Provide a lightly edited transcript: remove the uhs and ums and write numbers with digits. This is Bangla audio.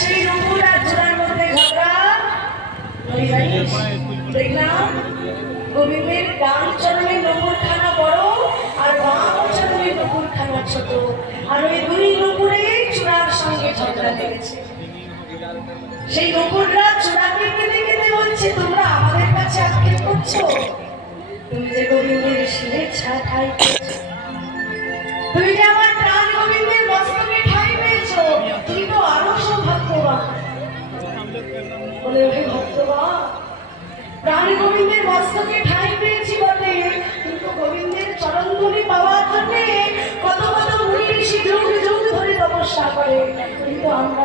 সেই নুপুর আর চূড়ার মধ্যে ঝগড়া দেখলাম গোবিন্দের ডান চরণে নুপুর খানা বড় আর বাম চরণে নুপুর খানা ছোট, আর ওই দুই নুপুরে চূড়ার সঙ্গে ঝগড়া লেগেছে। সেই নুপুররা চূড়াকে কেঁদে কেঁদে বলছে, তোমরা আমাদের কাছে আক্ষেপ করছো, তুমি যে গোবিন্দের শিরের ঠাই পেয়েছো, তুমি যে আমার প্রাণ গোবিন্দের মস্তকে ঠাই পেয়েছো, তুমি তো আরো সৌভাগ্যবান। বলে ওহে ভক্তবান, প্রাণ গোবিন্দের মস্তকে ঠাই পেয়েছি বটে, কিন্তু গোবিন্দের চরণধুলি পাওয়ার জন্য কত কত মুনি ঋষি যুগ যুগ ধরে তপস্যা করে, কিন্তু আমরা